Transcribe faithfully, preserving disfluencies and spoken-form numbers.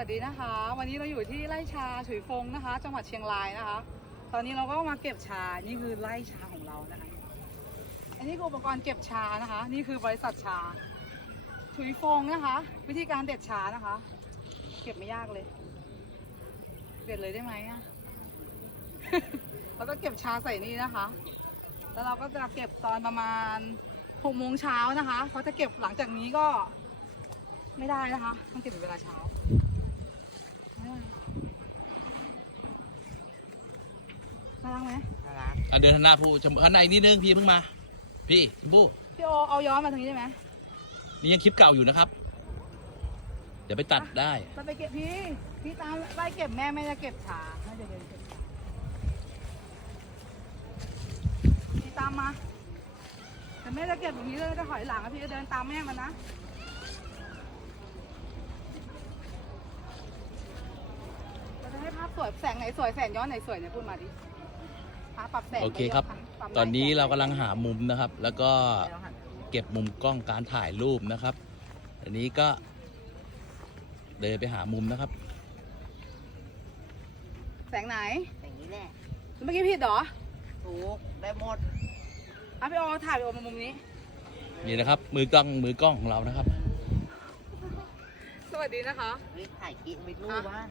วัสดีนะคะวันนี้เราอยู่ที่ไร่ชาฉุยฟงนะคะ จังหวัดเชียงรายนะคะ ตอนนี้เราก็มาเก็บชานี่คือไร่ชาของเรานะคะอันนี้คืออุปกรณ์เก็บชานะคะ นี่คือบริษัทชาฉุยฟงนะคะ วิธีการเด็ดชานะคะ เก็บไม่ยากเลยเด็ดเลยได้ไหมอะ เราก็เก็บชาใส่นี่นะคะ แล้วเราก็จะเก็บตอนประมาณหกโมงเช้านะคะเพราะจะเก็บหลังจากนี้ก็ไม่ได้นะคะต้องเก็บเป็นเวลาเช้าน่ารักไหมน่ารักอ่ะเดินข้างหน้าผู้ชมข้างในนิดนึงพี่เพิ่งมา พี่ชมพู่พี่โอเอาย้อนมาทางนี้ได้ไหมนี่ยังคลิปเก่าอยู่นะครับ เดี๋ยวไปตัดได้เราไปเก็บพี่พี่ตามไล่เก็บแม่ไม่จะเก็บชาแม่จะเดินเก็บชาพี่ตามมาแต่แม่จะเก็บอย่างนี้เลยจะถอยหลังแล้วพี่จะเดินตามแม่มันนะเราจะให้ภาพสวยแสงไหนสวยแสงย้อนไหนสวยเนี่ยพูดมาดิภาพปรับแสงโอเคครับปรับไลท์ตอนนี้เรากำลังหามุมนะครับ แล้วก็แล้วหันเก็บมุมกล้องการถ่ายรูปนะครับ อันนี้ก็เดินไปหามุมนะครับแสงไหนอย่างนี้แหละเมื่อกี้ผิดเหรอถูกได้หมดอ่ะพี่โอถ่ายพี่โอมามุมนี้นี่นะครับ มือกล้องมือกล้องของเรานะครับสวัสดีนะคะวิถ่ายกิ๊กวิดรูปว่า